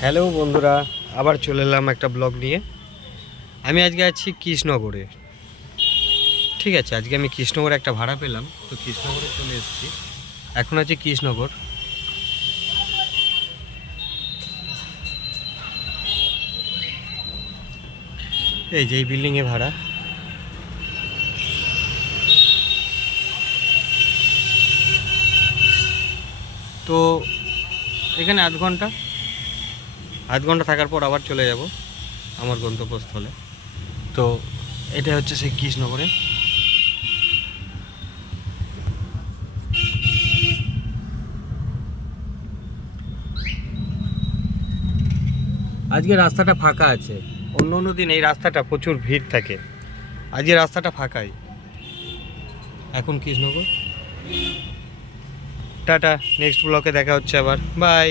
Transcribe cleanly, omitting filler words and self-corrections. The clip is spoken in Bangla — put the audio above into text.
হ্যালো বন্ধুরা, আবার চলে এলাম একটা ব্লগ নিয়ে। আমি আজকে আছি কৃষ্ণনগরে। ঠিক আছে, আজকে আমি কৃষ্ণনগরে একটা ভাড়া পেলাম, তো কৃষ্ণনগরে চলে এসেছি। এখন আছি কৃষ্ণনগর। এই যে এই বিল্ডিংয়ে ভাড়া। তো এখানে আধ ঘন্টা থাকার পর আবার চলে যাব আমার গন্তব্যস্থলে। তো এটা হচ্ছে সেই কৃষ্ণনগরে। আজকে রাস্তাটা ফাঁকা আছে। অন্য অন্য দিন এই রাস্তাটা প্রচুর ভিড় থাকে, আজকে রাস্তাটা ফাঁকাই। এখন কৃষ্ণনগর। টাটা, নেক্সট ব্লকে দেখা হচ্ছে আবার, বাই।